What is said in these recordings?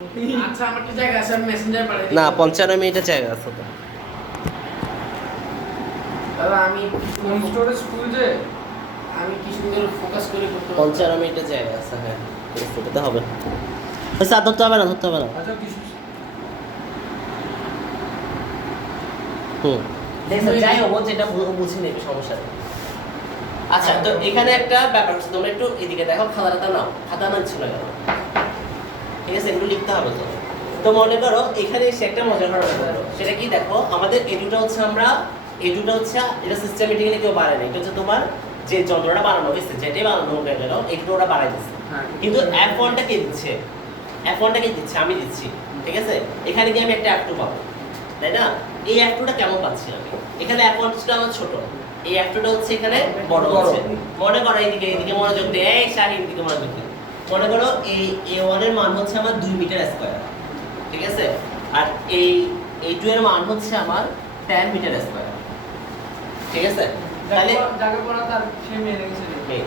আচ্ছা আমার তো জায়গা আছে, আমি মেসেঞ্জার পাঠাই দিই। না 55 মিনিটের জায়গা আছে তো। দাদা আমি কোন স্টোরে স্কুল যে আমি কি সুন্দর ফোকাস করে করতে পারবো। 55 মিনিটের জায়গা আছে, হ্যাঁ সেটাতে হবে। আচ্ছা ধরতে হবে না, ধরতে হবে না। আচ্ছা কিছু হুম দেখো যাই হোক যেটা বুঝে নেবে, সমস্যা নেই। আচ্ছা তো এখানে একটা ব্যাপার হচ্ছে, তোমরা একটু এদিকে দেখো, খাতা নাও, খাতা নাচ্ছ না কেন? ঠিক আছে, এগুলো লিখতে হবে তো। তো মনে করো এখানে এসে একটা মজার ব্যাপার হলো, সেটা কি দেখো, আমাদের এটুটা হচ্ছে এটা সিস্টেমেটিক্যালি কেউ বাড়ায় না, এটা হচ্ছে তোমার যে যন্ত্রটা বানানো হয়েছে, যেটাই বানানো হোক না কেন, এটুটা ওরা বাড়াই দিচ্ছে। কিন্তু F1টা কে দিচ্ছে? F1টা কে দিচ্ছে? আমি দিচ্ছি, ঠিক আছে? এখানে গিয়ে আমি একটা F2 পাবো, তাই না? এই F2টা কেমন পাচ্ছি আমি? এখানে F1 ছিল আমার ছোট, এই F2টা হচ্ছে এখানে বড় হচ্ছে। মনে করো এদিকে মনোযোগ দে, এই শাহিন দিকে মনোযোগ দে। মনে করো এই A1 এর মান হচ্ছে আমার 2 মিটার স্কয়ার, ঠিক আছে? আর এই A2 এর মান হচ্ছে আমার 10 মিটার স্কয়ার, ঠিক আছে? তাহলে জায়গা পড়া তার সে মেয়ে রেখেছে এই,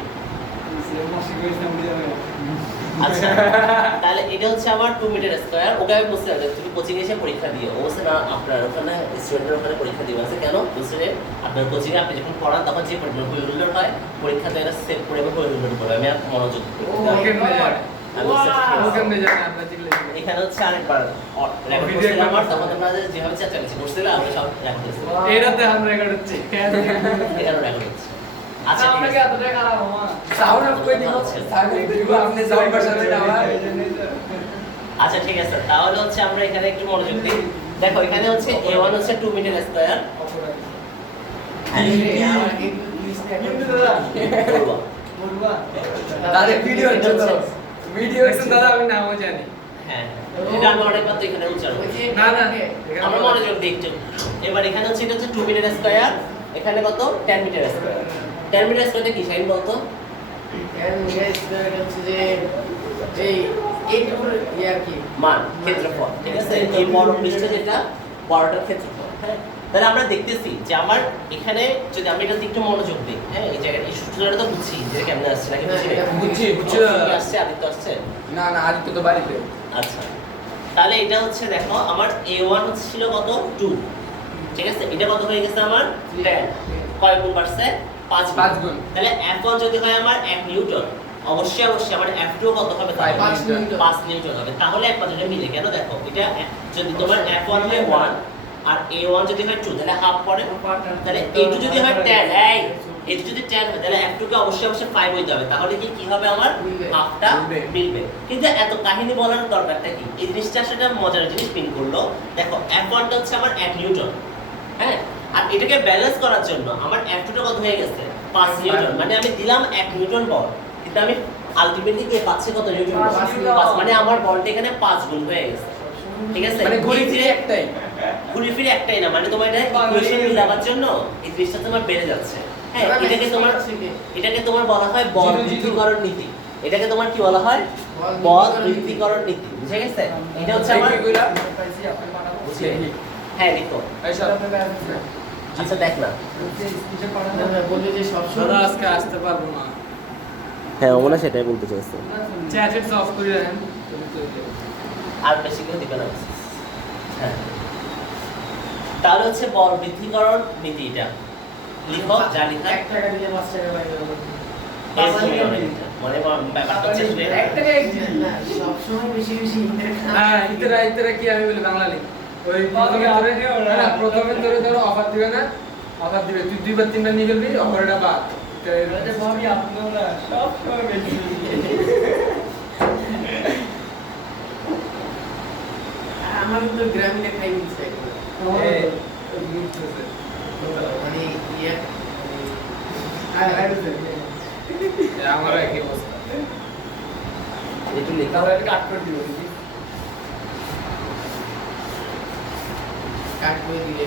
সে মশি করেছে আমি যাবে আচ্ছা তাহলে এটা হচ্ছে আমার 2 মিটার স্কয়ার। ওকে আমি বলছিলাম যে তুমি কোচিং এসে পরীক্ষা দিও, ও বলছে না আপনার ওখানে স্টুডেন্টের ওখানে পরীক্ষা দিবে। আছে কেন? বলছে যে আপনার কোচিং এ আপনি যখন পড়ান তখন যে পরিমাণ হুইলুল্লার হয়, পরীক্ষাতে এটা সেভ করে হুইলুল্লার করবে। আমি আর মনোযোগ দিই। ওকে মেয়ে যাবে আমি বলছি, ঠিক আছে। ওকে মেয়ে যাবে আমরা জিগলে এখানে হচ্ছে আরেকবার রেকর্ড করছিলাম, আমার তখন তোমরা যেভাবে চেঁচামেচি করছিলাম আমি সব রেকর্ড করছিলাম। এটাতে আমরা রেকর্ড হচ্ছে এখানে রেকর্ড হচ্ছে। আচ্ছা ঠিক আমরা কি আছে। এতটা খারাপ মামা সাউন্ড অফ করে দিব, সাউন্ড দিব, আপনি সাউন্ড বাড়াতে না ভাই। আচ্ছা ঠিক আছে, তাহলে হচ্ছে আমরা এখানে একটু মনোযোগ দিই। দেখো এখানে হচ্ছে A1 হচ্ছে 2 মিটার স্কয়ার। বলবো বলবা তাহলে ভিডিও এটা হচ্ছে তো হচ্ছে- ভিডিও দেখছেন দাদা আমি নামও জানি হ্যাঁ এটা আমি অনেকবার তো এখানে উচ্চারণ করছি। না না আমরা মনোযোগ দিই একটু। এবার এখানে হচ্ছে এটা হচ্ছে 2 মিটার স্কয়ার, এখানে কত 10 মিটার স্কয়ার। 10 মিটার স্কয়ারটা কি শাইন বলতো? হচ্ছে যে এই এইটুকুর আর কি মান, ক্ষেত্রফল, ঠিক আছে? এই বড় পৃষ্ঠ যেটা বড়টার ক্ষেত্রফল, হ্যাঁ? তাহলে আমরা দেখতেছি যে আমার এখানে যদি আমি এটা একটু মনোযোগ দিই, হ্যাঁ এই জায়গায় এই সূত্রটা তো বুঝছি যে কেমনে আসছে নাকি বুঝছি না? বুঝছি কি আসছে? আদিত্য আসছে? না না আদিত্য তো বাড়িতে। আচ্ছা তাহলে এটা হচ্ছে দেখো আমার A1 ছিল কত 2, ঠিক আছে? এটা কত হয়ে গেছে আমার 10। কয় গুণ বাড়ছে? 5 5 গুণ। তাহলে F1 যদি হয় আমার 1 নিউটন, অবশ্যই আমার F2 কত হবে? 5 নিউটন। 5 নিউটন হবে। তাহলে একমাত্র এটা মিলে কেন? দেখো এটা যদি তোমার F1 হয় 1 আর A1 যদি হয় 2 তাহলে হাফ পড়ে। তাহলে A2 যদি হয় 10, A2 যদি 10 হয় তাহলে F2 কে অবশ্যই 5 হইতে হবে। তাহলে কি হবে আমার? মিলবে। হাফটা মিলবে। কিন্তু এত কাহিনী বলার দরকারটা কি? এই জিনিসটা আসলে মজার জিনিস পিন করলো। দেখো F1 টা হচ্ছে আমার 1 নিউটন, হ্যাঁ? আর এটাকে ব্যালেন্স করার জন্য আমার F2 টা কত হয়ে গেছে? 5 নিউটন। মানে আমি দিলাম 1 নিউটন বল, কিন্তু আমি আলটিমেটলি কে পাচ্ছি কত নিউটন? 5। মানে আমার বলটা এখানে 5 গুণ হয়ে গেছে, ঠিক আছে? মানে ঘুরে ফিরে একটাই। ঘুরে ফিরে একটাই না, মানে তোমার এটা ইকুয়েশন মিলাবার জন্য এই জিনিসটা তোমার বেড়ে যাচ্ছে। হ্যাঁ এটাকে তোমার বলা হয় বল বৃদ্ধিকরণ নীতি। এটাকে তোমার কি বলা হয়? বল বৃদ্ধিকরণ নীতি। বুঝে গেছে? এটা হচ্ছে আমার বুঝলি? হ্যাঁ লিখো। আচ্ছা দেখ না। বলবে যে সব দাদা আজকে আসতে পারবো না হ্যাঁ ওমনা সেটাই বলতে চাইছে। চ্যাট অফ করে দেন আর বেশি করে দিবে না। হ্যাঁ তাহলে হচ্ছে বল বৃদ্ধিকরণ নীতি, এটা লিখো যা লিখা। 1 টাকা দিলে 5 টাকা পাইবে। মানে ব্যাপারটা হচ্ছে শুনে না সব সময় বেশি বেশি হ্যাঁ ইতরা কি আমি বলি বাংলা লিখ ওই প্রথমে ধরো অফার দিবে না, অফার দিবে তুই 2 বার 3 বার নিয়ে গেলবি, অফারটা বাদ। এটা ভাবি আপনারা সব সময় বেশি আমার তো গ্রামীণ খাই দিচ্ছে মানে ইয়ে আমার একই অবস্থা একটু লিখো। তাহলে কাট করে দিব দিদি কাট করে দিলে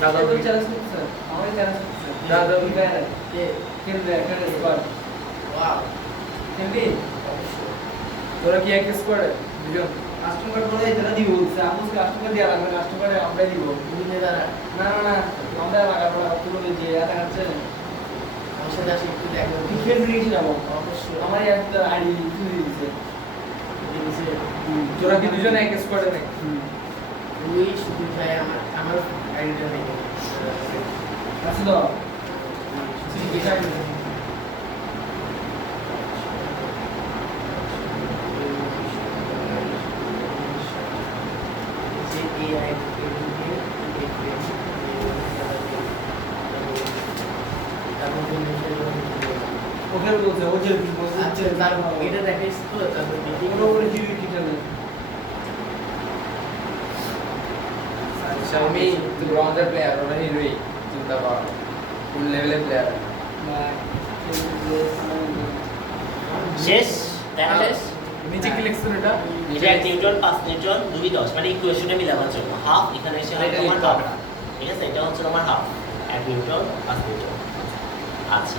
দাদা তো চ্যালেঞ্জ করছে আমারই চ্যালেঞ্জ করছে দাদা বিকায় কে খেলবে একটা স্কোয়াড ওয়াও খেলবি তোরা কি এক স্কোয়াডে দুজন কাস্টমার করে এটা দিব বলছে আমি কাস্টমার দিয়া লাগবে কাস্টমারে আমরা দিব দুদিনে দ্বারা না না না আমরা লাগাবো পুরো যে এটা আছে আমার সাথে আসে একটু দেখো ডিফেন্স রিচ নাও অবশ্যই আমার একটা আইডি খুলে দিয়েছে তোরা কি দুজন এক স্কোয়াডে নাকি? তুই শুধু ভাই আমার আইডিয়া নেই আছে তো ঠিক আছে ওখানে বলছে ও যে আচ্ছা তারপর এটা দেখাইছ তো তারপর ওটা ওরে কি কি চলে আমি ব্রঞ্জার প্লেয়ার ওরা হিরোই চিন্তা কর ফুল লেভেলের প্লেয়ার শেষ দেখা শেষ নিচে কি লিখছেন এটা? এটা 1 নিউটন 5 নিউটন 2 10 মানে ইকুয়েশনে মিলাবার জন্য হাফ এখানে এসে হয় তোমার হাফ ঠিক আছে এটা হচ্ছে তোমার হাফ 1 নিউটন 5 নিউটন আচ্ছা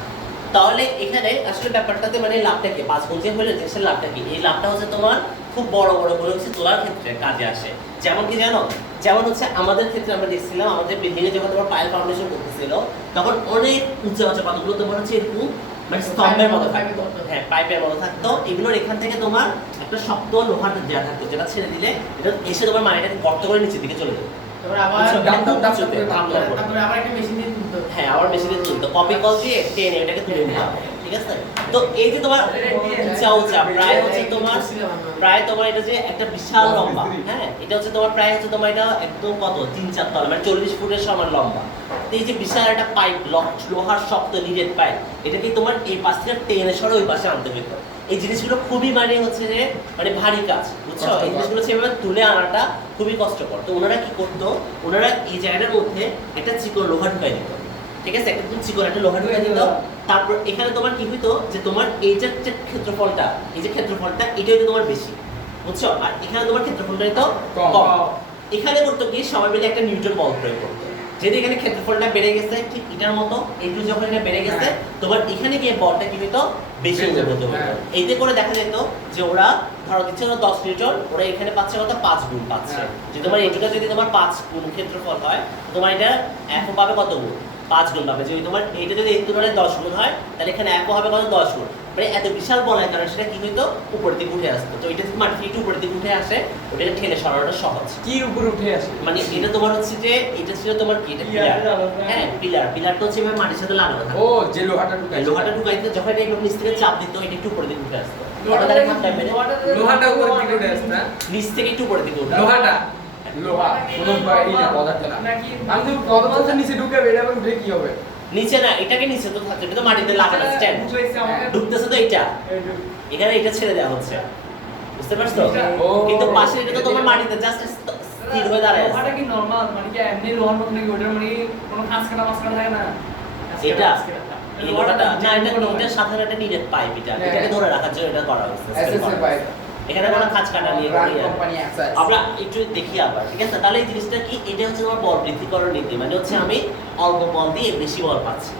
তাহলে এখানে আসলে ব্যাপারটাতে মানে লাভটা কি 5 গুণ যে হলে দেশের লাভটা কি এই লাভটা হচ্ছে তোমার খুব বড় বড় কোনো কিছু তোলার ক্ষেত্রে কাজে আসে যেমন কি জানো যেমন হচ্ছে আমাদের ক্ষেত্রে আমরা দেখছিলাম আমাদের বিল্ডিং এ যখন তোমার পাইল ফাউন্ডেশন করতেছিল তখন অনেক উঁচু উঁচু পাতগুলো তোমার হচ্ছে এরকম মানে স্তম্ভের মতো থাকতো হ্যাঁ পাইপের মতো থাকতো এগুলোর এখান থেকে তোমার একটা শক্ত লোহার দেওয়া থাকতো যেটা ছেড়ে দিলে এটা এসে তোমার মাটিটাকে গর্ত করে নিচের দিকে চলে যেত তারপর আবার তারপরে আবার একটা মেশিন দিয়ে তুলতে হবে হ্যাঁ আবার মেশিনে তুলতো কপি কল দিয়ে টেনে এটাকে তুলে নিতে হবে ঠিক আছে তো এই যে তোমার উঁচা উঁচা প্রায় হচ্ছে তোমার প্রায় তোমার এটা যে একটা বিশাল লম্বা হ্যাঁ এটা হচ্ছে তোমার প্রায় হচ্ছে তোমার এটা একদম কত 3-4 তলা মানে 40 ফুটের সমান লম্বা তো এই যে বিশাল একটা পাইপ লোহার শক্ত নিরেট পাইপ এটাকে তোমার এই পাশ থেকে টেনে সরে ওই পাশে আনতে হতো এই জিনিসগুলো খুবই মানে হচ্ছে যে মানে ভারী কাজ বুঝছো এই জিনিসগুলো সেভাবে তুলে আনাটা খুবই কষ্টকর তো ওনারা কি করতো ওনারা এই জায়গাটার মধ্যে একটা চিকন লোহা ঢুকাই দিত ঠিক আছে একদম চিকন একটা লোহা ঢুকাই দিত তারপর এখানে তোমার কি হইতো যে তোমার এই যে ক্ষেত্রফলটা এটাই তো তোমার বেশি বুঝছো আর এখানে তোমার ক্ষেত্রফলটা তো কম এখানে করতো কি সবাই মিলে একটা নিউটন বল প্রয়োগ করতো যদি এখানে ক্ষেত্রফলটা বেড়ে গেছে ঠিক এটার মতো একটু যখন এটা বেড়ে গেছে তোমার এখানে গিয়ে বলটা কি হতো বেশি অনুভূত হতো এইতে করে দেখা যেত যে ওরা ধরো দিচ্ছে 10 নিউটন ওরা এখানে পাচ্ছে কত 5 গুণ পাচ্ছে যে তোমার এইটা যদি তোমার 5 গুণ ক্ষেত্রফল হয় তোমার এটা একও পাবে কত গুণ 5 গুণ পাবে যদি তোমার এইটা যদি এই তুলনায় 10 গুণ হয় তাহলে এখানে একও হবে কত 10 গুণ মানে এত বিশাল বলের কারণে সেটা কি হইতো উপরের দিকে উঠে আসতো তো এটা যদি মাটি থেকে উপরের দিকে উঠে আসে ওটাকে ঠেলে সরানোটা সহজ কি উপরে উঠে আসে মানে এটা তোমার হচ্ছে যে এটা ছিল তোমার কি এটা পিলার হ্যাঁ পিলারটা হচ্ছে এভাবে মাটির সাথে লাগানো থাকে ও যে লোহাটা ঢুকায় লোহাটা ঢুকাইতে যখন এটা একটু নিচ থেকে চাপ দিত এটা একটু উপরের দিকে উঠে আসতো লোহাটা উপরের দিকে উঠে আসে না নিচ থেকে একটু উপরের দিকে উঠে লোহাটা লোহা কোনো এই না পদার্থ না আমি তো পদার্থ নিচে ঢুকাবে এটা উঠে কি হবে নিচে না এটাকে নিচে তো থাকছে এটা তো মাটিতে লাগানো স্ট্যান্ড ঢুকতেছে তো এটা এখানে এটা ছেড়ে দেওয়া হচ্ছে বুঝতে পারছো কিন্তু পাশে এটা তো তোমার মাটিতে জাস্ট স্থির হয়ে দাঁড়ায় আছে ওটা কি নরমাল মানে কি এমনি লোহার মতো নাকি ওটার মানে কোনো কাজ কাটা থাকে না এটা এই লোহাটা না এটা সাধারণ একটা নিডেড পাইপ এটাকে ধরে রাখার জন্য এটা করা হয়েছে এসএসএ পাইপ এখানে কোনো কাজ কাটা নিয়ে কোম্পানি আছে আমরা একটু দেখি আবার ঠিক আছে তাহলে এই জিনিসটা কি এটা হচ্ছে তোমার বল বৃদ্ধিকরণ নীতি মানে হচ্ছে আমি অল্প বল দিয়ে বেশি বল পাচ্ছি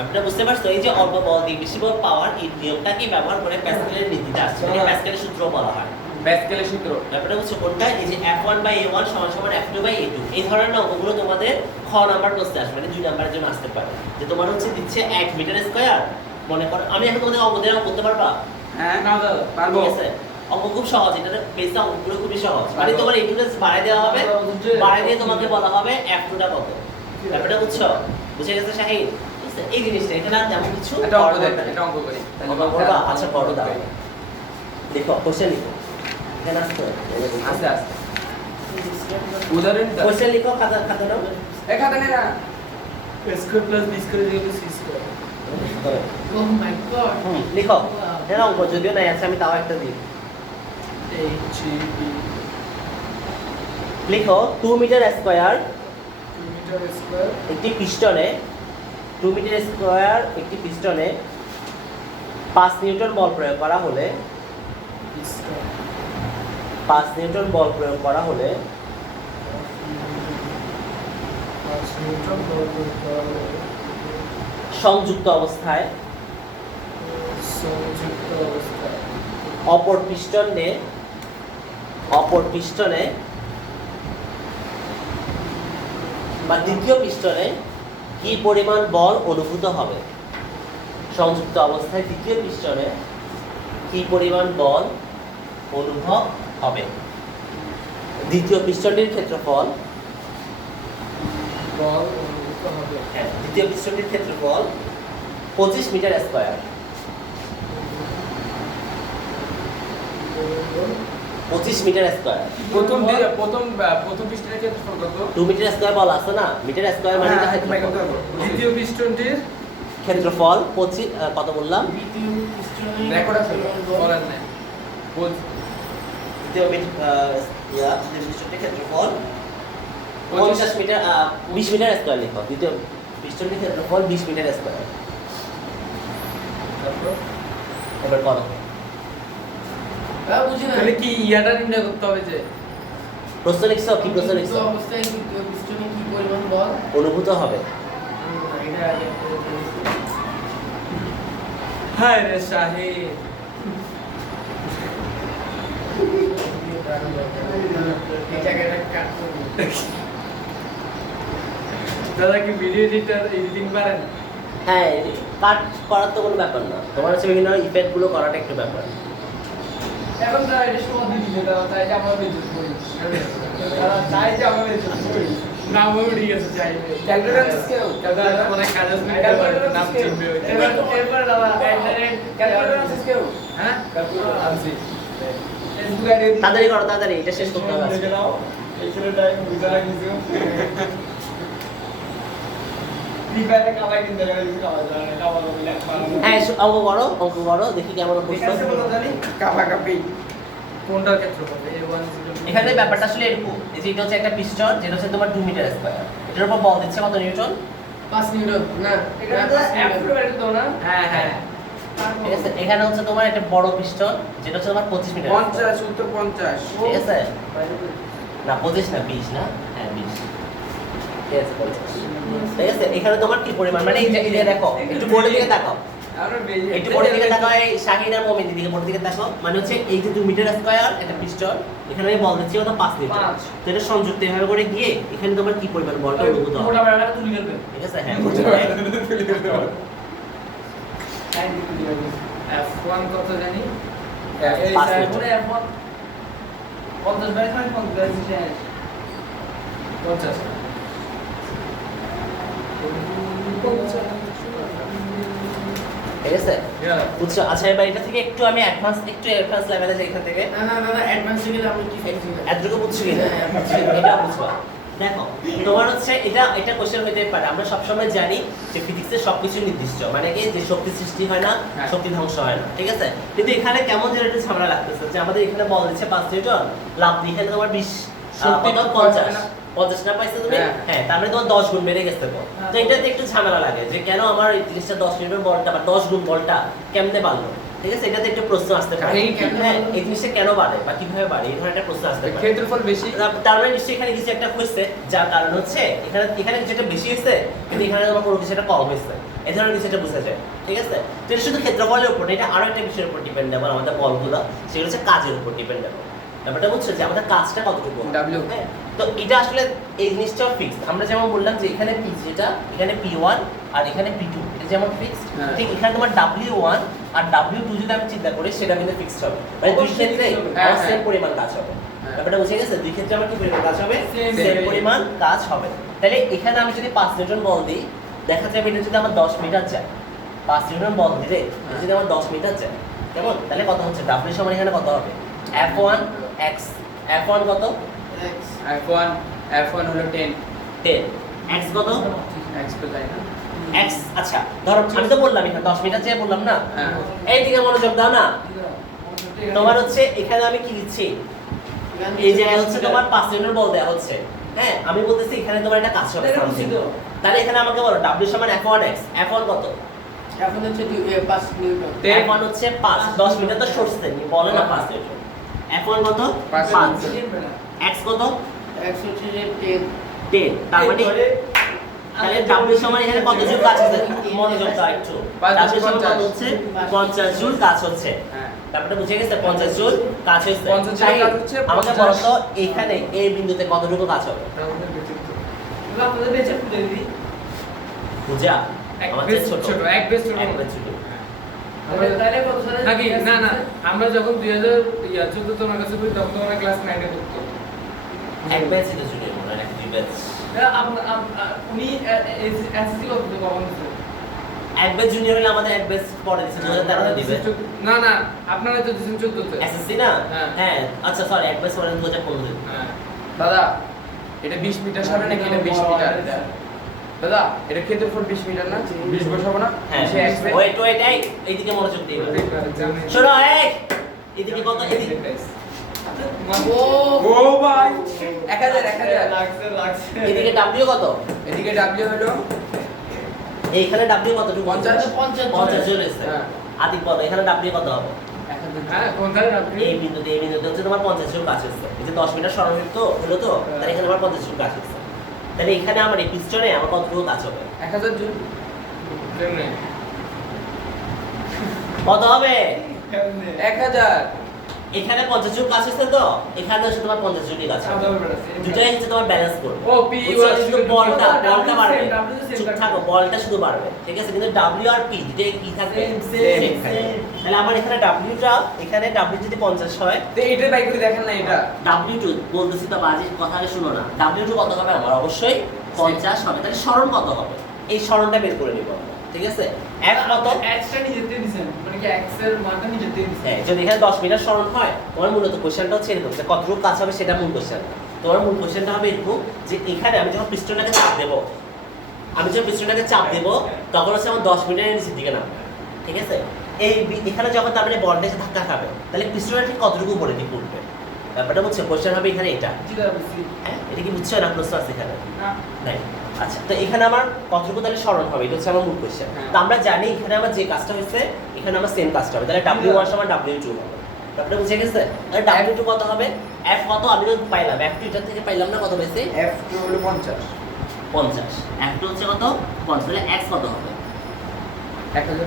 আপনারা বুঝতে পারছো এই যে অল্প বল দিয়ে বেশি বল পাওয়ার এই নিয়মটাকে ব্যবহার করে প্যাসকেলের নীতিটা আসছে মানে প্যাসকেলের সূত্র বলা হয় প্যাসকেলের সূত্র ব্যাপারটা হচ্ছে কোনটা এই যে F1/A1 = F2/A2 এই ধরনের অঙ্কগুলো তোমাদের খ নাম্বার প্রশ্নে আসবে মানে 2 নাম্বারের জন্য আসতে পারে যে তোমার হচ্ছে দিচ্ছে 1 মিটার স্কয়ার মনে করো আমি এখন তোমাদের অঙ্ক দেওয়া করতে পারবা হ্যাঁ না দাদা পারবো ঠিক আছে অঙ্ক খুব সহজ এটা বেস অঙ্কগুলো খুবই সহজ মানে তোমার ইন্টারেস্ট বাড়ায় দেওয়া হবে বাড়ায় দিয়ে তোমাকে বলা হবে F2 টা কত ব্যাপারটা বুঝছো বুঝে গেছে শাহিদ এই জিনিসটা এখানে আর তেমন কিছু এটা অঙ্ক দেখ এটা অঙ্ক করি অঙ্ক করবা আচ্ছা করো দাও দেখো কোশ্চেন লিখো এখানে আসতো আস্তে আস্তে উদাহরণ দাও কোশ্চেন লিখো খাতা নাও এই খাতা নে না square plus B square equal to C square oh my god লিখো এর অঙ্ক যদিও নাই আছে আমি তাও একটা দিই এইচবি লিখো 2 মিটার স্কয়ার 2 মিটার স্কয়ার একটি পিস্টনে 2 মিটার স্কয়ার একটি পিস্টনে 5 নিউটন বল প্রয়োগ করা হলে 5 নিউটন বল প্রয়োগ করা হলে 5 নিউটন বল প্রয়োগ করা হলে সংযুক্ত অবস্থায় অপর পিস্টনে বা দ্বিতীয় পিস্টনে কি পরিমাণ বল অনুভূত হবে সংযুক্ত অবস্থায় দ্বিতীয় পিস্টনে কি পরিমাণ বল অনুভব হবে দ্বিতীয় পিস্টনটির ক্ষেত্রফল, বল অনুভূত হবে। হ্যাঁ দ্বিতীয় পিস্টনটির ক্ষেত্রফল 25 মিটার স্কয়ার। 25 metre square. প্রথম পিস্টনের ক্ষেত্রফল কত? 2 মিটার স্কয়ার বলা আছে না, মিটার স্কয়ার মানে এটা ক্ষেত্রফল। দ্বিতীয় পিস্টনটির ক্ষেত্রফল 25 কত বললাম? দ্বিতীয় পিস্টনের রেকর্ড আছে বলেন না। দ্বিতীয় পিস্টনটির ক্ষেত্রফল 50 মিটার 20 মিটার স্কয়ার লিখো। দ্বিতীয় পিস্টনটির ক্ষেত্রফল 20 মিটার স্কয়ার। এবার করো। বুঝি না তাহলে কি ইয়াটা নির্ণয় করতে হবে যে প্রশ্ন লিখছো, কি প্রশ্ন লিখছো? অবস্থায় দ্বিতীয় পিস্টনে কি পরিমাণ বল অনুভূত হবে। এটা আগে হায় রে শাহিদ, এই জায়গাটা কাট করবো। দাদা কি ভিডিও এডিটিং পারেন? হ্যাঁ কাট করার তো কোনো ব্যাপার না, তোমার হচ্ছে বিভিন্ন ইফেক্ট গুলো করাটা একটু ব্যাপার। এখন তারা এটা সময় দিয়ে দিচ্ছে, তারা চাই যে আমরা বেজত করি, তারা চাই যে আমরা বেজত করি। নাম উঠে গেছে চাই ক্যালকুলেটর কেউ দাদা মানে কাজ নাম চিনবে এরপর দাদা ক্যালকুলেটর কেউ হ্যাঁ ক্যালকুলেটর আনছি ফেসবুক আইডি তাড়াতাড়ি করো, তাড়াতাড়ি এটা শেষ করতে হবে আজকে। এই ছেলেটা বুঝা লাগিছে প্রিপেয়ারে কামাই কিনতে গেলে কিছু কামাই যায় না, কামাই বলে হ্যাঁ অঙ্ক করো দেখি কেমন প্রশ্ন। কাপাকাপি কোনটার ক্ষেত্রফল a1 এখানে ব্যাপারটা আসলে এরকম, এই যে এটা হচ্ছে একটা পিস্টন যেটা হচ্ছে তোমার 2 মিটার স্কয়ার, এটার উপর বল দিচ্ছে কত নিউটন? 5 নিউটন না, এটা তো অ্যাপ্রোভাইড তো না হ্যাঁ হ্যাঁ ঠিক আছে। এখানে হচ্ছে তোমার একটা বড় পিস্টন যেটা হচ্ছে তোমার 25 মিটার 50 উত্তর 50। ঠিক আছে না 25 না 20 না, হ্যাঁ 20 ঠিক আছে 50। ঠিক আছে এখানে তোমার কি পরিমাণ মানে এই যে দেখো একটু বোর্ডের দিকে তাকাও, আমরা বেজে একটু বোর্ডের দিকে তাকাও, এই শাহিন আর মোমিনের দিকে বোর্ডের দিকে তাকাও। মানে হচ্ছে এই যে 2 মিটার স্কয়ার একটা পিস্টন, এখানে আমি বল দিচ্ছি কত 5 মিটার, 5 তো এটা সংযুক্ত এভাবে করে গিয়ে এখানে তোমার কি পরিমাণ বলটা অনুভূত হবে, মোটা বড়টা তুলি গেল ঠিক আছে হ্যাঁ f1 কত জানি এই 5 স্যার মিটার। বলে এখন 50 বাই 50 বাই শেষ 50 ঠিক আছে বুঝছো? আচ্ছা এবার এটা থেকে একটু আমি অ্যাডভান্স লেভেলে যাই এখান থেকে। না না দাদা অ্যাডভান্স গেলে আমি কি ফেলছি না। এতটুকু বুঝছো কি না? হ্যাঁ, এটা বুঝবা। দেখো তোমার হচ্ছে এটা কোশ্চেন হইতে পারে, আমরা সবসময় জানি যে ফিজিক্সের সবকিছু নির্দিষ্ট, মানে কি যে শক্তি সৃষ্টি হয় না হ্যাঁ। শক্তি ধ্বংস হয় না, ঠিক আছে। কিন্তু এখানে কেমন যেন একটু ঝামেলা লাগতেছে যে আমাদের এখানে বল দিচ্ছে 5 নিউটন, লাভ এখানে তোমার 20 শক্তি কত 50 না পাইছো তুমি? হ্যাঁ। হ্যাঁ তার মানে তোমার 10 গুণ বেড়ে গেছে তো। তো এটাতে একটু ঝামেলা লাগে যে কেন আমার এই জিনিসটা 10 নিউটন বলটা বা 10 গুণ বলটা কেমনে বাড়লো, ঠিক আছে। এটাতে একটু প্রশ্ন আসতে পারে, কাহিনী কেন হ্যাঁ বাড়লো? এই জিনিসটা কেন বাড়ে বা কিভাবে বাড়ে এই ধরনের একটা প্রশ্ন আসতে পারে। ক্ষেত্রফল বেশি তার মানে নিশ্চয়ই এখানে কিছু একটা হয়েছে যার কারণ হচ্ছে এখানে কিছু একটা বেশি হয়েছে কিন্তু এখানে তোমার কোনো কিছু একটা কম হয়েছে, এই ধরনের কিছু একটা বোঝা যায়, ঠিক আছে। তো এটা শুধু ক্ষেত্রফলের উপর না, এটা আরো একটা বিষয়ের উপর ডিপেন্ডেবল, আমাদের বলগুলো সেগুলো হচ্ছে কাজের উপর ডিপেন্ডেবল। ব্যাপারটা বুঝছো যে আমাদের কাজটা কতটুকু W। হ্যাঁ তো এটা আসলে এই জিনিসটাও ফিক্সড। আমরা যেমন বললাম যে এখানে পি যেটা এখানে P1 আর এখানে P2 এটা যেমন ফিক্সড, হ্যাঁ। ঠিক এখানে তোমার W1 আর W2 যদি আমি চিন্তা করি সেটা কিন্তু ফিক্সড হবে, মানে দুই অবশ্যই ক্ষেত্রে fixed হবে। আমার হ্যাঁ, সেম হ্যাঁ। পরিমাণ কাজ হবে। হ্যাঁ। ব্যাপারটা বুঝে গেছে? দুই ক্ষেত্রে আমার কি পরিমাণ কাজ হবে? Same সেম পরিমাণ। পরিমাণ কাজ হবে। তাহলে এখানে আমি যদি 5 নিউটন বল দিই, দেখা যাবে এটা যদি আমার 10 মিটার যায়, 5 নিউটন বল দিলে এটা যদি আমার 10 মিটার যায়, কেমন? তাহলে কত হচ্ছে? W সমান এখানে কত হবে? F1 x, F1 কত? f1 হলো 10 10, x কত? x তো তাই না x আচ্ছা ধরো আমি তো বললাম এখানে 10 মিটার চেয়ে বললাম না, হ্যাঁ এইদিকে মনোযোগ দাও না। তোমার হচ্ছে এখানে আমি কি দিচ্ছি, এই জায়গায় হচ্ছে তোমার 5 নিউটন বল দেওয়া হচ্ছে, হ্যাঁ আমি বলতেছি এখানে তোমার একটা কাজ হবে something। তাহলে এখানে আমাকে বলো W সমান F1x, F1 কত? এখন হচ্ছে 5 নিউটন। F1 হচ্ছে 5, 10 মিটার তো সরছে নি বলে না 5 নিউটন। F1 কত? 5, x কত? x হচ্ছে যে 10। 10, তার মানে তাহলে W সমান এখানে কত জুল কাজ হচ্ছে? মনোযোগ দাও একটু। W সমান কত হচ্ছে? 50 জুল কাজ হচ্ছে। হ্যাঁ তারপরে বুঝে গেছে 50 জুল কাজ হচ্ছে। 50 জুল তাই কাজ হচ্ছে, আমাকে 50 বলো তো এখানে এই বিন্দুতে কতটুকু কাজ হবে? আপনাদের বেঁচে খুলে দিই বুঝা? এক আমার বেশ চেয়ে ছোট এক বেশ ছোট একবার ছোট। তাহলে কত সালে নাকি না না আমরা যখন 2014 তোমার কাছে করি তখন তোমরা ক্লাস 9 এ পড়তো এক ব্যাচ ছিল জুনিয়র মনে হয় নাকি দুই ব্যাচ উনি এসএসসি করতে কখন ছিল এক ব্যাচ জুনিয়র হলে আমাদের এক ব্যাচ পরে দিছে 2013 দিবে না না আপনারা তো দিছেন 14 তে এসএসসি না হ্যাঁ। হ্যাঁ আচ্ছা সরি এক ব্যাচ পরে 2015 হ্যাঁ দাদা এটা 20 মিটার সামনে নাকি এটা 20 মিটার দাদা এটা ক্ষেত্রফল 20 মিটার না 20 বসাবো না হ্যাঁ সে এক ব্যাগ- ওয়েট ওয়েট এইদিকে মনোযোগ দিই শোনো এদিকে কত এদিকে ও ও ভাই 1000 লাগছে এদিকে ডাব্লিউ কত এদিকে ডাব্লিউ হলো এইখানে ডাব্লিউ কত 50 50 চলে এসেছে হ্যাঁ। আদিক কত এখানে ডাব্লিউ কত হবে হ্যাঁ কোন ধারে আপনি এই বিন্দুতে হচ্ছে তোমার 50 জন কাছে এসেছে এই যে 10 মিটার সরলরেখ তো হলো তো তাহলে এখানে আমার 50 জন কাছে এসেছে তাহলে এখানে আমার এই পিস্টনে আমার কতটুকু কাজ হবে 1000 জন কেমনে কত হবে 1000 এখানে 50 জন কাছে এসেছে তো এখানে হচ্ছে তোমার 50 জনই কাছে হবে দুটাই হচ্ছে তোমার ব্যালেন্স করবে ও পি শুধু বলটা বাড়বে W same চুপ থাকবে। থাকো বলটা শুধু বাড়বে ঠিক আছে কিন্তু ডাব্লিউ আর পি দুটোই কি থাকবে Same Same থাকবে। তাহলে আমার এখানে ডাব্লিউটা এখানে ডাব্লিউ যদি 50 হয় তো এটা বাই করে দেখেন না এটা W2 বলতেছি তো বাজে কথা শুনো না W2 কত হবে আমার অবশ্যই 50 হবে তাহলে সরণ কত হবে এই সরণটা বের করে নিব আমরা, ঠিক আছে এক কত এক্সটা নিজে দিয়ে দিছেন মানে কি এক্স এর মানটা নিজে দিয়ে দিছেন হ্যাঁ যদি এখানে 10 মিটার সরণ হয় তোমার মূলত কোশ্চেনটা হচ্ছে এরকম যে কতটুকু কাজ হবে সেটা মূল কোশ্চেন তোমার মূল কোশ্চেনটা হবে এরকম যে এখানে আমি যখন পিস্টনটাকে চাপ দেব তখন হচ্ছে আমার 10 মিটারের নিচের দিকে নামবে ঠিক আছে এখানে যখন তার মানে বলটা এসে ধাক্কা খাবে তাহলে পিস্টনটা ঠিক কতটুকু উপরে দিকে উঠবে ব্যাপারটা বুঝছো কোশ্চেন হবে এখানে এটা জি দাদা বুঝছি হ্যাঁ এটা কি বুঝছো না প্রশ্ন আছে এখানে না নাই আচ্ছা তো এখানে আমার কতটুকু তাহলে সরণ হবে এটা হচ্ছে আমার মূল কোশ্চেন হ্যাঁ। তো আমরা জানি এখানে আমার যে কাজটা হয়েছে এখানে আমার সেম কাজটা হবে তাহলে W1 সমান W2 হবে ব্যাপারটা বুঝে গেছে তাহলে W2 কত হবে F কত আমি তো পাইলাম F2 এটার থেকে পাইলাম না কত পেয়েছি F2 হলো 50 50 F2 হচ্ছে কত 50 তাহলে X কত হবে 1000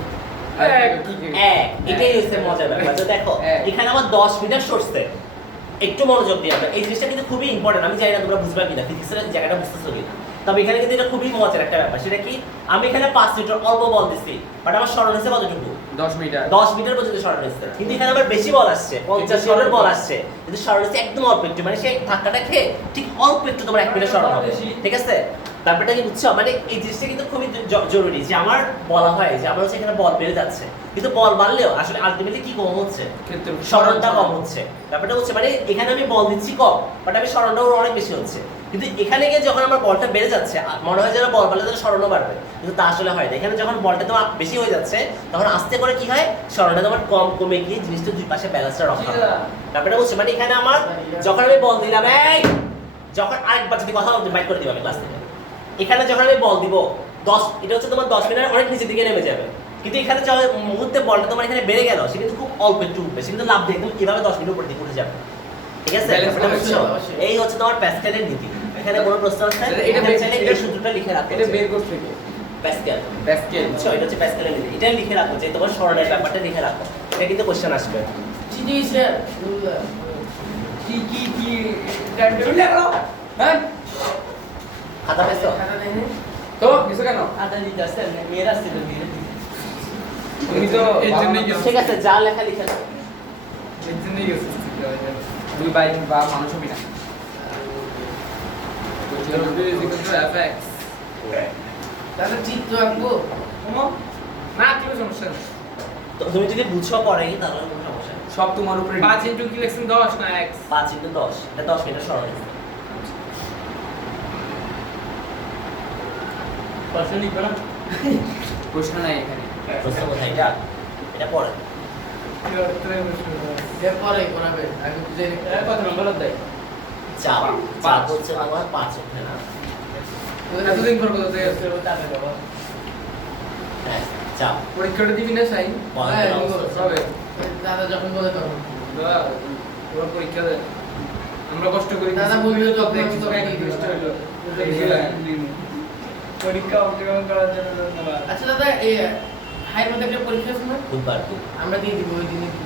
এটাই হচ্ছে মজার ব্যাপার তো দেখো এক। এখানে আমার 10 মিটার সরছে একটু মনোযোগ দিয়ে আমরা এই জিনিসটা কিন্তু খুবই ইম্পর্টেন্ট আমি জানি না তোমরা বুঝবা কিনা ফিজিক্সের জায়গাটা বুঝতেছো কিনা তবে এখানে কিন্তু এটা খুবই মজার একটা ব্যাপার সেটা কি আমি এখানে 5 মিটার অল্প বল দিছি বাট আমার সরণ হচ্ছে কতটুকু 10 মিটার 10 মিটার পর্যন্ত সরণ হচ্ছে কিন্তু এখানে আমার বেশি বল আসছে 50 মিটার বল আসছে কিন্তু সরণ হচ্ছে একদম অল্প একটু মানে সেই ধাক্কাটা খেয়ে ঠিক অল্প একটু তোমার 1 মিটার সরণ হবে ঠিক আছে ব্যাপারটা কি বুঝছো মানে এই জিনিসটা কিন্তু খুবই জরুরি যে আমার বলা হয় যে আমার হচ্ছে এখানে বল বেড়ে যাচ্ছে কিন্তু বল বাড়লেও আসলে আলটিমেটলি কি কম হচ্ছে ক্ষেত্রফল সরণটা কম হচ্ছে ব্যাপারটা হচ্ছে মানে এখানে আমি বল দিচ্ছি কম বাট আমি সরণটাও অনেক বেশি হচ্ছে কিন্তু এখানে গিয়ে যখন আমার বলটা বেড়ে যাচ্ছে মনে হয় যেন বল বাড়লে তাহলে সরণও বাড়বে কিন্তু তা আসলে হয় না এখানে যখন বলটা তোমার বেশি হয়ে যাচ্ছে তখন আস্তে করে কি হয় সরণটা তোমার কম কমে গিয়ে জিনিসটা দুই পাশে ব্যালেন্সটা রক্ষা হয় ব্যাপারটা বুঝছে মানে এখানে আমার যখন আমি বল দিলাম যখন আরেকবার যদি কথা বলতে বাইট করে দিবা আমি ক্লাস থেকে এখানে যখন আমি বল দিব 10 এটা হচ্ছে তোমার 10 মিটার অনেক নিচের দিকে নেমে যাবে কিন্তু এখানে যে মুহূর্তে বলটা তোমার এখানে বেড়ে গেল সেটা কিন্তু খুব অল্প একটু উঠবে সেটা কিন্তু লাভ দিয়ে একদম এভাবে 10 মিটার উপর দিকে উঠে যাবে ঠিক আছে Balance ব্যাপারটা বুঝছো? অবশ্যই। এই হচ্ছে তোমার প্যাসকেলের নীতি এখানে কোনো প্রশ্ন আছে এটা এটা বের- চাইলে এটা- এই সূত্রটা লিখে রাখো এটা বের করছে কি প্যাসকেল প্যাসকেল বুঝছো এটা হচ্ছে প্যাসকেলের নীতি এটা লিখে রাখো যে তোমার সরণের ব্যাপারটা লিখে রাখো এটা কিন্তু কোশ্চেন আসবে জি জি স্যার কি টাইম টেবিল লাগলো হ্যাঁ খাতা পেছো খাতা দেন তো কিছু কেন খাতা দিতে আসেন মেয়েরা ছিল মেয়েরা তুমি তো এর জন্যই গেছো। ঠিক আছে যা লেখা লিখে রাখো এর জন্যই গেছে দুই বাই বা মানুষ হবি না fx তাহলে চিত্র আঁকবো না কি সমস্যা নেই তো তুমি যদি বুঝছো পরে তাহলে কোনো সমস্যা নেই সব তোমার উপরে 5 ইনটু কি লিখছেন 10 না x 5 ইনটু 10 এটা 10 মিটার সরণ হয়েছে প্রশ্ন লিখবো না প্রশ্ন নাই এখানে প্রশ্ন কোথায় এটা পরে পরে করাবে আগে বুঝে কত নম্বর দেয় চাপ পাঁচ। চাপ হচ্ছে তোমার 5 ওঠে না এতদিন পর কথা থেকে হ্যাঁ চাপ পরীক্ষাটা দিবি না সাইন হ্যাঁ, হবে দাদা যখন বলে তখন দাদা পুরো পরীক্ষা দে আমরা কষ্ট করি দাদা বললো তো দেখছি তো আপনাকে কষ্ট হলো পরীক্ষা অংশগ্রহণ করার জন্য ধন্যবাদ আচ্ছা দাদা এই হাই মধ্যে একটা পরীক্ষা আছে না বুধবার আমরা দিয়ে দিব ওই দিনই দিব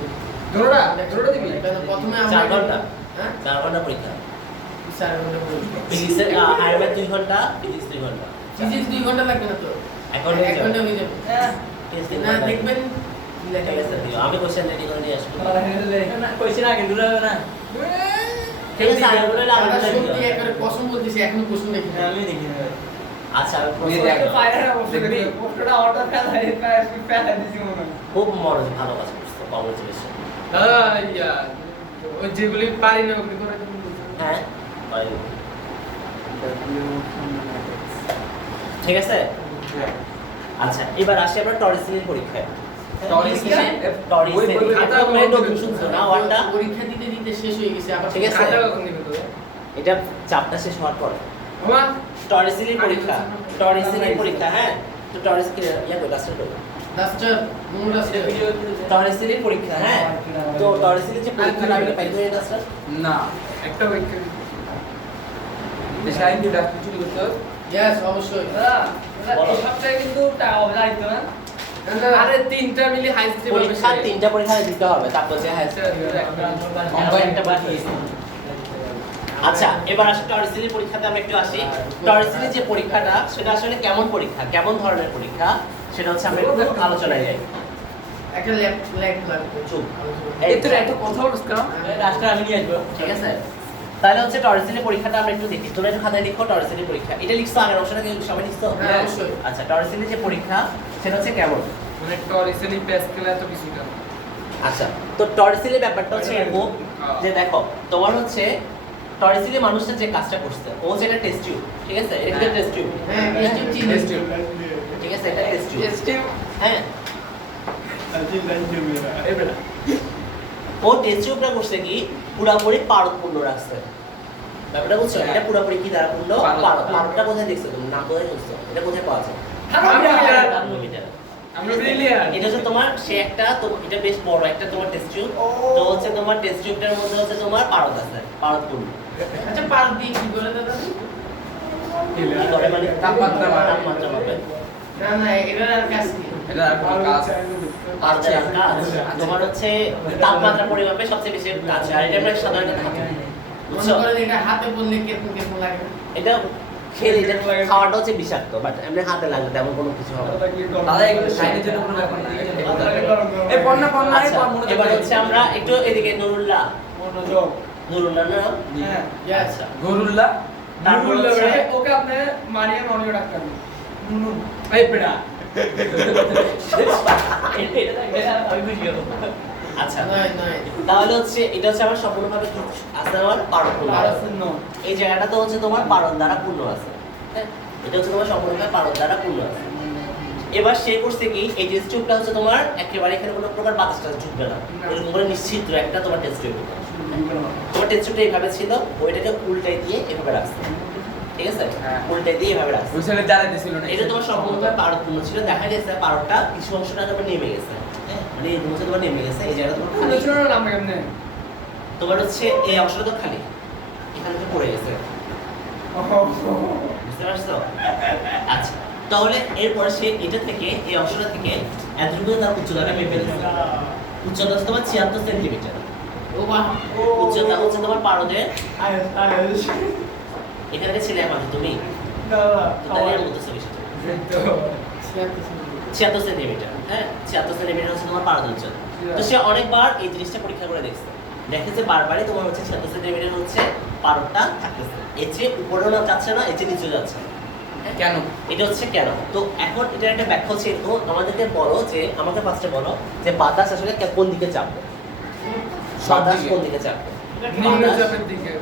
ধরোটা ধরোটা দিবি প্রথমে 4 ঘন্টা হ্যাঁ 4 ঘন্টা পরীক্ষা 4 ঘন্টা পরীক্ষা ফিজিক্সের আয়ারম্যাথ 2 ঘন্টা ফিজিক্স 2 ঘন্টা ফিজিক্স 2 ঘন্টা লাগবে না তো এক ঘন্টা 1 ঘন্টা হয়ে যাবে টেস্ট না দেখবেন ঠিক আছে দিও। আমি কোশ্চেন রেডি করে নিয়ে আসবো। কোশ্চেন আগে দূর হবে না। ঠিক আছে আমি বলে আমি দাদা বলে সত্যি দিও। একবারে কসম বলতেছি এখনো প্রশ্ন দেখি না। আমি দেখি না। আচ্ছা আমি ওই প্রশ্ন- দেখ। ফায়ার অবশ্য দেখবি? পোস্টটা অটো ফেলা দিছি মনে হয়। খুব মনোযোগ ভালো কাজ করছো, কংগ্রেচুলেশন। দাদা ইয়া ওই যেগুলি পারি না ওগুলি করে দিন। হ্যাঁ পারি। ঠিক আছে আচ্ছা এবার আসি আমরা টরিসিলির পরীক্ষায়। টরিসিলিন? টরিসিলিন ওই এটা তোমরা নতুন শুনছো না ওয়ার্ডটা? পরীক্ষা দিতে দিতে শেষ হয়ে গেছে আবার ঠিক আছে। খাতা কখন দিবে তো? এটা চাপটা শেষ হওয়ার পর বাবা টরিসিলির পরীক্ষা, টরিসিলির পরীক্ষা। হ্যাঁ তো টরিস কি ইয়া কই লাস্টের কই ডাস্টার মূল ডাস্টার টরিসিলির পরীক্ষা। হ্যাঁ তো টরিসিলির যে পরীক্ষাটা আমি পাই ধরে না স্যার। না একটা পরীক্ষা দেশে আইন কি ডাক্তার চুরি করতে হবে? ইয়েস অবশ্যই দাদা বলো। এই সপ্তাহে কিন্তু টাকা হবে দায়িত্ব না। আরে তিনটা মিলি হাই স্ট্রিম পরীক্ষা তিনটা পরীক্ষা দিতে হবে তারপর যে হ্যাঁ অঙ্ক একটা বাকি। আচ্ছা এবার আসি টরিসিলির পরীক্ষাতে আমরা একটু আসি। টরিসিলির যে পরীক্ষাটা সেটা আসলে কেমন পরীক্ষা, কেমন ধরনের পরীক্ষা সেটা হচ্ছে আমরা একটু আলোচনায় যাই। একটা ল্যাগ লাগবে চুপ। এই তো একটা কথা বলছ কেন? রাস্তা আমি নিয়ে আসবো। ঠিক আছে তাহলে হচ্ছে টরিসিলির পরীক্ষাটা আমরা একটু দেখি। তোমরা একটু খাতায় লিখো টরিসিলির পরীক্ষা। এটা লিখছো আগের অংশটা কি সবাই লিখছো? হ্যাঁ অবশ্যই আচ্ছা টরিসিলির যে পরীক্ষা সেটা হচ্ছে কেমন? মানে টরিসেলি প্যাসকেল এত কিছু না। আচ্ছা তো টরিসিলির ব্যাপারটা হচ্ছে এরকম যে দেখো তোমার হচ্ছে টরিসিলি মানুষটা যে কাজটা করছে ও যে একটা টেস্ট টিউব, ঠিক আছে এটা একটা টেস্ট টিউব, হ্যাঁ টেস্টিং চিনি টেস্ট টিউব। ঠিক আছে এটা টেস্ট টিউব। টেস্টিং হ্যাঁ এবারে ও টেস্ট টিউবটা করছে কি পুরোপুরি পারদপূর্ণ রাখছে। ব্যাপারটা বুঝছো? এটা পুরোপুরি কি দ্বারা পূর্ণ? পারদ। পারদটা কোথায় দেখছো তুমি? নাম কোথায় বুঝছো? এটা কোথায় পাওয়া যায়? থার্মোমিটার। আমরা ব্রিলিয়ান্ট। এটা হচ্ছে তোমার সে একটা তো এটা বেশ বড় একটা তোমার টেস্ট টিউব। তো হচ্ছে তোমার টেস্ট টিউবটার মধ্যে হচ্ছে তোমার পারদ আছে, পারদপূর্ণ। আচ্ছা পার দিয়ে কি করে দাদা কি করে মানে তাপমাত্রা মাপে। তাপমাত্রা মাপে। না না এটার আর কাজ কি এটা আর কোনো কাজ পারদের আর কাজ তোমার হচ্ছে তাপমাত্রা পরিমাপে সবচেয়ে বেশি কাজ হয়। আর এটা আমরা সাধারণত থাকি মনে বুঝছো? করেন এটা হাতে বললে কেমন কেমন লাগে না? এটা খেলে এটা খাওয়াটা হচ্ছে বিষাক্ত বাট এমনি হাতে লাগবে তেমন কোনো কিছু হবে না। দাদা এগুলো সাইডের জন্য কোনো ব্যাপার না। এই পন্না পন্না এই আচ্ছা, মনে এবার হচ্ছে আমরা একটু এদিকে নুরুল্লাহ নুরুল্লাহ না হ্যাঁ। Yes. আচ্ছা গরুল্লাহ তারপর হচ্ছে ওকে আপনি মানিয়ে ননিও ডাক্তার। নুনু। এই পেড়া আমি বুঝিও। আচ্ছা নয় নয় তাহলে হচ্ছে এটা হচ্ছে আমার সম্পূর্ণভাবে কি আছে আমার পারদপূর্ণ আছে। এই জায়গাটা তো হচ্ছে তোমার পারদ দ্বারা পূর্ণ আছে। হ্যাঁ এটা হচ্ছে তোমার সম্পূর্ণভাবে পারদ দ্বারা পূর্ণ আছে। এবার সে করছে কি এই টেস্ট টিউবটা হচ্ছে তোমার একেবারে এখানে কোনো প্রকার বাতাসটা ঢুকবে না, এরকম করে নিশ্চিত একটা তোমার টেস্ট টিউব। তোমার টেস্ট টিউবটা এইভাবে ছিল, ওইটাকে উল্টাই দিয়ে এভাবে রাখছে, ঠিক আছে? হ্যাঁ। উল্টাই দিয়ে এভাবে রাখছে। ওই সাইডে দাঁড়াইতেছিল না। এটা তোমার সম্পূর্ণভাবে পারদপূর্ণ ছিল। দেখা গেছে পারদটা কিছু অংশটা তোমার নেমে গেছে। হ্যাঁ মানে এই অংশটা তোমার নেমে গেছে, এই জায়গাটা তোমার খালি। নুনু নাম কেমনে? তোমার হচ্ছে এই অংশটা তো খালি, এখান থেকে পড়ে গেছে, বুঝতে পারছো? আচ্ছা তাহলে এরপরে সে এটা থেকে এই অংশটা থেকে এতটুকু তার উচ্চতাটা মেপে দিচ্ছে। উচ্চতা হচ্ছে তোমার 76 সেন্টিমিটার। ও বাহ উচ্চতা হচ্ছে তোমার পারদের এখানে থেকে ছেলে আমার তুমি তাহলে এর মধ্যে ছবি সেটা 76 সেন্টিমিটার। হ্যাঁ 76 সেন্টিমিটার হচ্ছে তোমার পারদ উচ্চতা। তো সে অনেকবার এই জিনিসটা পরীক্ষা করে দেখছে, দেখেছে বারবারই তোমার হচ্ছে 76 সেন্টিমিটার হচ্ছে পারদটা থাকতেছে, এর চেয়ে উপরেও না যাচ্ছে না, এর চেয়ে নিচেও যাচ্ছে না। কেন? এটা হচ্ছে কেন? তো এখন এটার একটা ব্যাখ্যা হচ্ছে এরকম, আমাদেরকে বলো যে আমাকে ফার্স্টে বলো যে বাতাস আসলে কোন দিকে চাপবে? সব বাতাস দিকে। কোন দিকে চাপবে? নিম্নচাপের দিকে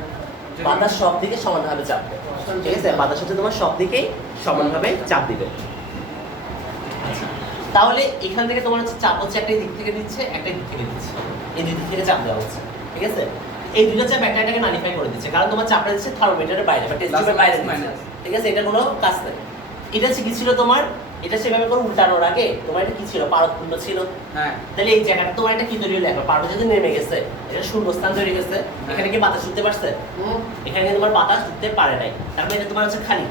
বাতাস সব দিকে সমানভাবে চাপবে, ঠিক আছে? বাতাস হচ্ছে তোমার সব দিকেই সমানভাবে চাপ দিবে। আচ্ছা তাহলে এখান থেকে তোমার হচ্ছে চাপ হচ্ছে একটা দিক থেকে দিচ্ছে, একটা দিক থেকে দিচ্ছে, এই দুই দিক থেকে চাপ দেওয়া হচ্ছে, ঠিক আছে? এই দুটো চাপ একটাকে নালিফাই করে দিচ্ছে, কারণ তোমার চাপটা দিচ্ছে থার্মোমিটারের বাইরে বা টেস্ট টিউবের বাইরে দিচ্ছে, ঠিক আছে? এটা কোনো কাজ নেই। এটা হচ্ছে কি ছিল তোমার, এটা সেভাবে করে উল্টানোর আগে তোমার এটা কি ছিল? পারদপূর্ণ ছিল। হ্যাঁ তাহলে এই জায়গাটা তোমার একটা কি তৈরি হলো? এখন পারদ যদি নেমে গেছে, এটা শূন্যস্থান তৈরি গেছে, এখানে কি বাতাস ঢুকতে পারছে? এখানে কিন্তু তোমার বাতাস ঢুকতে পারে নাই, তার মানে এটা তোমার হচ্ছে খালি,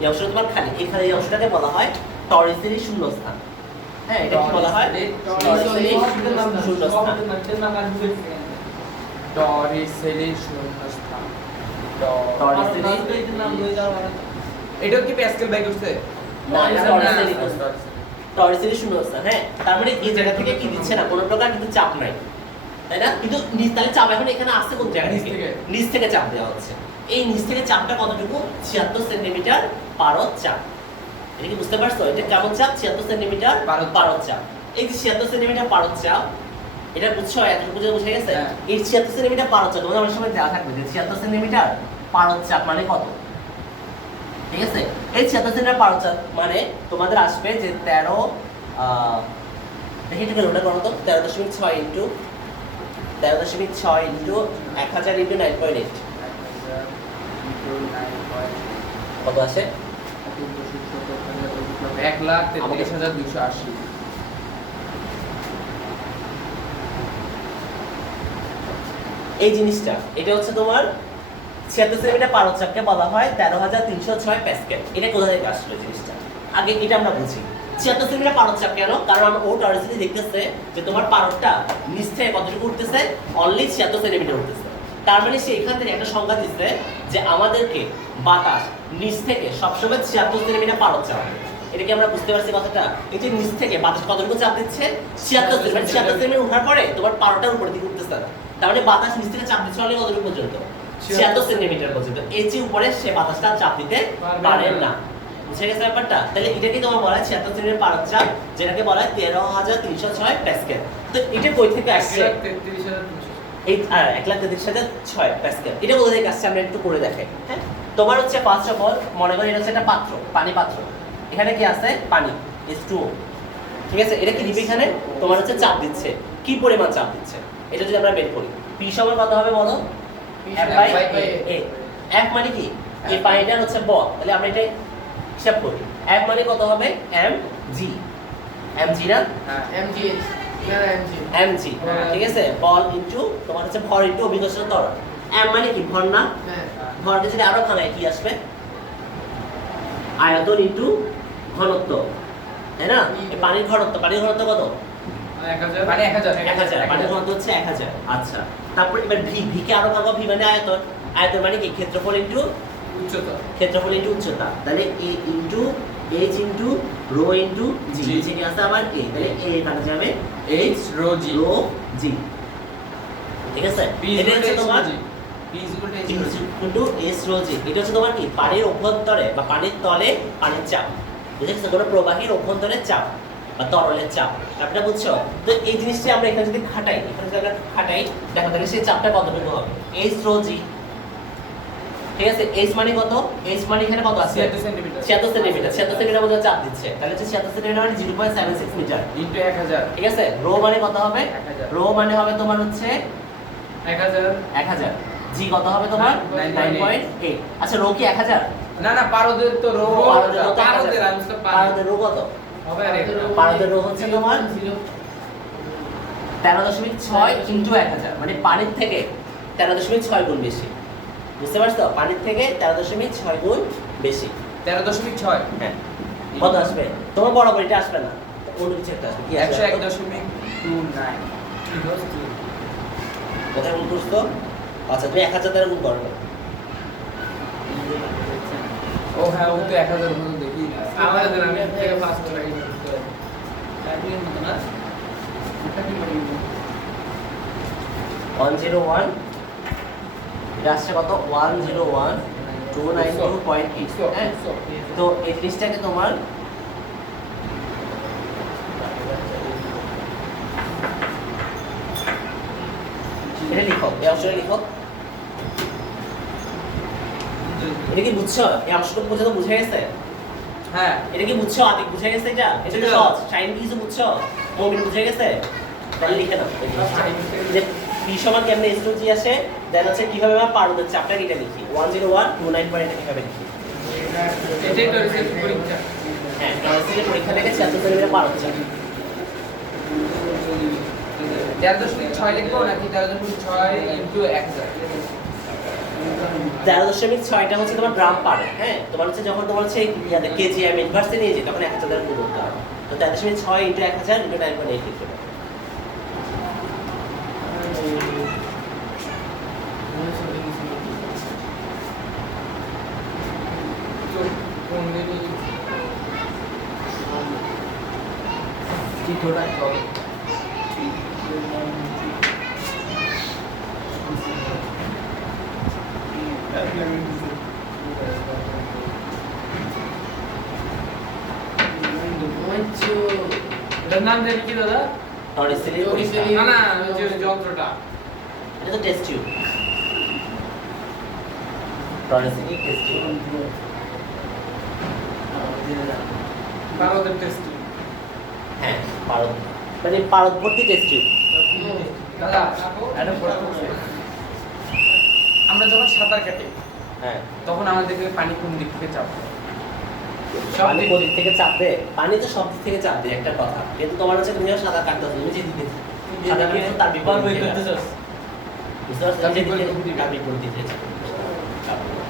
এই অংশটা তোমার খালি। এখানে এই অংশটাকে বলা হয় টরিসেলি শূন্যস্থান। হ্যাঁ এটা কি বলা হয়? টরিসেলি শূন্যস্থান। টরিসেলি শূন্যস্থান। টরিসেলি এটা কি প্যাসকেল বাই করছে? না, এটা টরিসেলি। টরিসিটি শূন্যস্থান, হ্যাঁ, তার মানে এই জায়গা থেকে কি দিচ্ছে না, কোনো প্রকার কিন্তু চাপ নাই, তাই না? কিন্তু তাহলে চাপ এখন এখানে আসছে কোন জায়গা নিচ থেকে? থেকে। নিচ থেকে চাপ দেওয়া হচ্ছে। এই নিচ থেকে চাপটা কতটুকু? 76 সেন্টিমিটার পারদ চাপ। এটা কি বুঝতে পারছো? এটা কেমন চাপ? 76 সেন্টিমিটার পারদ চাপ। এই যে 76 সেন্টিমিটার পারদ চাপ, এটা বুঝছো? এতটুকু বুঝে গেছে? হ্যাঁ। এই 76 সেন্টিমিটার পারদ চাপ তোমাদের অনেক সময় দেওয়া থাকবে যে 76 সেন্টিমিটার পারদ চাপ মানে কত, ঠিক আছে? এই 76 সেন্টিমিটার পারদ চাপ মানে তোমাদের আসবে যে 13 দেখি একটু ক্যালকুলেট করো তো, 13.6 ইন্টু 1000 ইন্টু 9.8 কত আসে? 1,33,280। এই জিনিসটা এটা হচ্ছে তোমার 76 সেন্টিমিটার পারদ চাপকে বলা হয় 13,306 প্যাসকেল। এটা কোথা থেকে আসলো জিনিসটা? আগে এটা আমরা বুঝি। 76 সেন্টিমিটার পারদ চাপ কেন? কারণ ও টরিসিটি দেখতেছে যে তোমার পারদটা নিচ থেকে কতটুকু উঠতেছে, অনলি 76 সেন্টিমিটার উঠতেছে। তার মানে সে এখান থেকে একটা সংখ্যা দিচ্ছে যে আমাদেরকে বাতাস নিচ থেকে সবসময় 76 সেন্টিমিটার পারদ চাপ। এটা কি আমরা বুঝতে পারছি কথাটা? এই যে নিচ থেকে বাতাস কতটুকু চাপ দিচ্ছে? 76 সেন্টিমিটার। 76 সেন্টিমিটার ওঠার পরে তোমার পারদটার উপরে দিকে উঠতেছে না। তার মানে বাতাস নিচ থেকে চাপ দিচ্ছে অনলি কতটুকু পর্যন্ত? 76 সেন্টিমিটার পর্যন্ত। এর চেয়ে উপরে সে বাতাসটা চাপ দিতে পারে না। বুঝে গেছে ব্যাপারটা? তাহলে এটাকে তোমার বলা হয় 76 সেন্টিমিটার পারদ চাপ, যেটাকে বলা হয় 13,306 প্যাসকেল। তো এটা কই থেকে আসছে? 1,33,300। এই 1,33,006 প্যাসকেল। এটা কোথা থেকে আসছে আমরা একটু করে দেখাই। হ্যাঁ, তোমার হচ্ছে ফার্স্ট অফ অল মনে করো এটা হচ্ছে একটা পাত্র, পানি পাত্র। এখানে কি আছে? পানি, H2O। ঠিক আছে? এটা কি দিবে এখানে? তোমার হচ্ছে চাপ দিচ্ছে। কি পরিমাণ চাপ দিচ্ছে? এটা যদি আমরা বের করি, P সমান কত হবে বলো? F/A। F মানে কি? এই পানিটার হচ্ছে বল। তাহলে আমরা এটা হিসাব করি। F মানে কত হবে? mg। mg না? হ্যাঁ এমজি না এমজি mg। ঠিক আছে? বল ইনটু তোমার হচ্ছে ভর ইনটু অভিকর্ষণ ত্বরণ। m মানে কি? ভর না? হ্যাঁ ভরকে যদি আরো ভাঙায় কি আসবে? আয়তন ইনটু ঘনত্ব, তাই না? এই পানির ঘনত্ব কত? 1,000 মানে 1,000 1000। পানির ঘনত্ব হচ্ছে 1000। আচ্ছা, তারপর এবার ভি কে আরো ভাঙাও, ভি মানে আয়তন। আয়তন মানে কি? ক্ষেত্রফল ইনটু উচ্চতা। তাহলে a into h into rho into g। G। যেটি আছে আবার a, তাহলে a কাটা যাবে H rho G। Rho g। ঠিক আছে? P এটা হচ্ছে তোমার P is equal to H rho G। Into s rho g। এটা হচ্ছে তোমার কি? পানির অভ্যন্তরে বা পানির তলে পানির চাপ। বুঝেছো? কোনো প্রবাহীর অভ্যন্তরে চাপ বা তরলের চাপ। চাপটা বুঝছো? তো এই জিনিসটা আমরা এখানে যদি খাটাই, দেখো তাহলে সেই চাপটা কতটুকু হবে? s rho g। ঠিক আছে? h মানে কত? h মানে এখানে কত আছে? 76 সেন্টিমিটার। 76 সেন্টিমিটার। 76 সেন্টিমিটার মধ্যে চাপ দিচ্ছে। তাহলে হচ্ছে 76 সেন্টিমিটার মানে 0.76 মিটার। ইনটু 1,000। ঠিক আছে? রো মানে কত হবে? 1000। রো মানে হবে তোমার হচ্ছে 1,000 1000। জি কত হবে তোমার? 9.8। আচ্ছা, রো কি 1000? না না, পারদের তো রো। পারদের রো তো 1000। পারদের, আমি বুঝতে পারি। পারদের রো কত? হবে আর একটা। পারদের রো হচ্ছে তোমার 13.6 ইনটু 1000। মানে পানির থেকে 13.6 গুণ বেশি। বুঝতে পারছো? পানির থেকে 13.6 গুণ বেশি। 13.6। হ্যাঁ, কত আসবে? তোমার বরাবর এটা আসবে না, অন্য কিছু একটা আসবে। কি আসবে? 101.29। কোথায় গুণ করছো? আচ্ছা, তুমি 1000 দ্বারা গুণ করবে। ও হ্যাঁ, ও তো 1,000 মতো দেখি না। আমাদের আমি থেকে ফার্স্ট রাখি টাইপিংয়ের মতো না? 101 এটা আসছে কত? 101,292.8। হ্যাঁ, তো এই জিনিসটাকে তোমার এটা লিখো, এই অংশটা লিখো। এটা কি বুঝছো? এই অংশটা পর্যন্ত বুঝে গেছে? হ্যাঁ। এটা কি বুঝছো? আতিক বুঝে গেছে? এটা তো বুঝলাম। সহজ। সাইন কিছু বুঝছো? মবিন বুঝে গেছে? তাহলে লিখে নাও এই জিনিসটা। যে p সমান কেমনে s টু g আসে, দেন হচ্ছে কিভাবে আমরা পারদের চাপটা এটা লিখি। 101,292 কিভাবে লিখি? এটাই তো রিসেন্ট পরীক্ষা। হ্যাঁ, টরিসিটি পরীক্ষা থেকে 76 সেন্টিমিটার পারদ চাপ। 13.6 লিখবো নাকি 13.6 ইনটু 1,000? 13.6টা হচ্ছে তোমার গ্রাম পারে। হ্যাঁ, তোমার হচ্ছে যখন তোমার হচ্ছে ইয়াতে কেজি আমি ইনভার্সে নিয়ে যাই তখন 1000 দ্বারা গুণ করতে হবে। তো 13.6 ইনটু 1000 ইনটু 9.8 লিখতে হবে। কোন দিনই চিত্রটা জল এটার নাম জানি কি দাদা? টরিসিলি টরিসিলি। না না, ওই যে যন্ত্রটা। এটা তো টেস্ট টিউব টরিসিলি টেস্ট টিউব ভারতের টেস্ট। হ্যাঁ পারদ মানে পারদ ভর্তি টেস্ট টিউব দাদা, একটা প্রশ্ন আছে। আমরা যখন সাঁতার কাটি হ্যাঁ তখন আমাদের পানি কোন দিক থেকে চাপ দেয়? পানি কোন দিক থেকে চাপ দেয়? পানি তো সব দিক থেকে চাপ দেয় একটা কথা, কিন্তু তোমার হচ্ছে তুমি যখন সাঁতার কাটতেছো তুমি যেদিকে সাঁতার কাটছো তার বিপরীত দিকে যাচ্ছে। বুঝতে পারছো? তার যেদিকে বিপরীত দিকে। তার বিপরীত দিকে চাপ দেয়।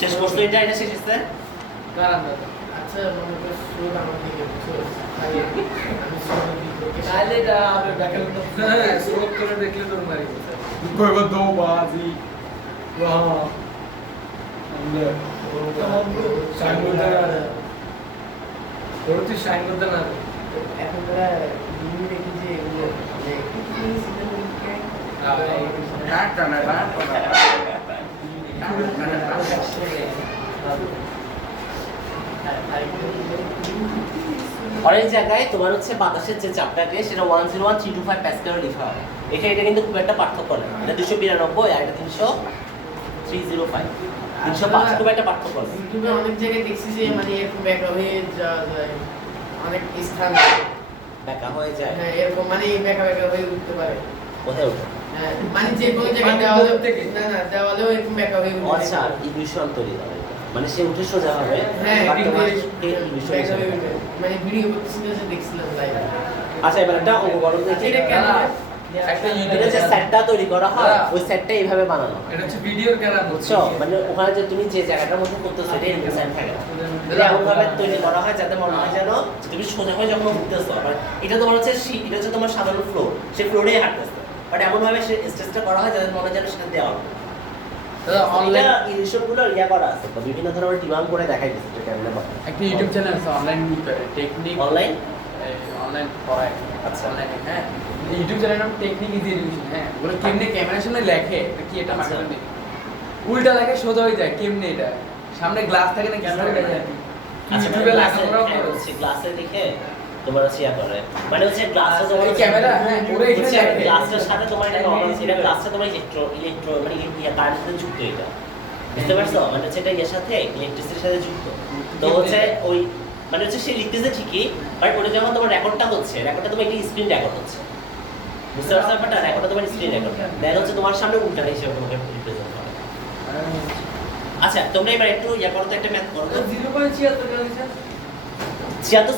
শেষ করছো এটা শেষ হচ্ছে? দাঁড়ান দাদা। আচ্ছা মনে করো সুর আমার দিকে বুঝছো তাই আমি সুরের দিকে তাহলে এটা আবে ব্যাকআপ হ্যাঁ, স্লোপ করে দেখলে তোর মারি। কইব দো বাজি। বাহ। আমরা শাইন করতে না। ওর তুই শাইন করতে না। এখন তারা বিভিন্ন দেখি যে এগুলো মানে কি সিনেমা অনেক জায়গায় তোমার হচ্ছে বাতাসের যে চাপটাকে সেটা 101,325 প্যাসকেল লেখা হয়। এটা কিন্তু খুব একটা পার্থক্য না। এটা 292 আর এটা 305 305 খুব একটা পার্থক্য না। ইউটিউবে অনেক জায়গায় দেখছি যে মানে এরকম ব্যাকআপ হয়ে যাওয়া যায় অনেক স্থান ব্যাকা হয়ে যায়। হ্যাঁ এরকম মানে ব্যাকআপ হয়ে উঠতে পারে কোথায় ওঠে? হ্যাঁ মানে যে কোনো জায়গায় মানে দেওয়ালে দূর থেকে? না না দেওয়ালেও এরকম ব্যাকআপ হয়ে উঠতে আচ্ছা ইলিউশন তৈরি করে এটা। মানে সে উঠে সোজা হবে হ্যাঁ বাট তোমার ইলিউশন মানে ভিডিও করতেছিল যে দেখছিলাম লাইভ আচ্ছা এবার একটা অঙ্ক করো দেখি। এটা কেন একটা এটা যে সেটটা তৈরি করা হয় ওই সেটটা এইভাবে বানানো হয়। এটা হচ্ছে ভিডিওর ক্যামেরা বুঝছো? মানে ওখানে যে তুমি যে জায়গাটার মধ্যে করতেছো এটা এরকম সাইড থাকে না। এটা এমন ভাবে তৈরি করা হয় যাতে মনে হয় যেন তুমি সোজা হয়ে যখন উঠতেছো মানে এটা তোমার হচ্ছে এটা হচ্ছে তোমার সাধারণ ফ্লোর, সেই ফ্লোরেই হাঁটতেছো, বাট এমন ভাবে সে স্টেজটা করা হয় যাতে মনে হয় যেন সেটা দেওয়া দাদা অনলাইন ইলিউশন গুলো ইয়া করা আছে তো বিভিন্ন ধরনের ডিমান্ড করে দেখাই দিচ্ছে ক্যামেরা একটা ইউটিউব চ্যানেল আছে অনলাইন টেকনিক অনলাইন অনলাইন পড়ায়। আচ্ছা। অনলাইনে হ্যাঁ ইউটিউব চ্যানেল নাম টেকনিক ইজি এডুকেশন। হ্যাঁ ওগুলো কেমনে ক্যামেরার সামনে লেখে এটা কি এটা আচ্ছা। মার্কেটে উল্টা লেখে সোজা হয়ে যায় কেমনে এটা সামনে গ্লাস থাকে না ক্যামেরা থাকে না আচ্ছা ইউটিউবে গ্লাসে লেখাপড়া করে হচ্ছে গ্লাসে দেখে তোমার হচ্ছে ইয়া করে মানে হচ্ছে গ্লাসে তোমার এই ক্যামেরা হ্যাঁ ওরা এখানে হচ্ছে লেখে গ্লাসের সাথে তোমার এটা নরমাল এটা গ্লাসে তোমার ইলেকট্রো মানে ইয়া কারেন্টের সাথে যুক্ত এটা বুঝতে পারছো মানে হচ্ছে এটা এর সাথে ইলেকট্রিসিটির সাথে যুক্ত তো হচ্ছে ওই মানে হচ্ছে সে লিখতেছে ঠিকই বাট ওটা যখন তোমার রেকর্ডটা হচ্ছে রেকর্ডটা তোমার একটা স্ক্রিন রেকর্ড হচ্ছে বুঝতে পারছো ব্যাপারটা রেকর্ডটা তোমার স্ক্রিন রেকর্ড দেখা হচ্ছে তোমার সামনে উল্টা হিসেবে তোমাকে রিপ্রেজেন্ট করে আচ্ছা তোমরা এবার একটু ইয়া করো তো একটা ম্যাথ করো তো 0.76 76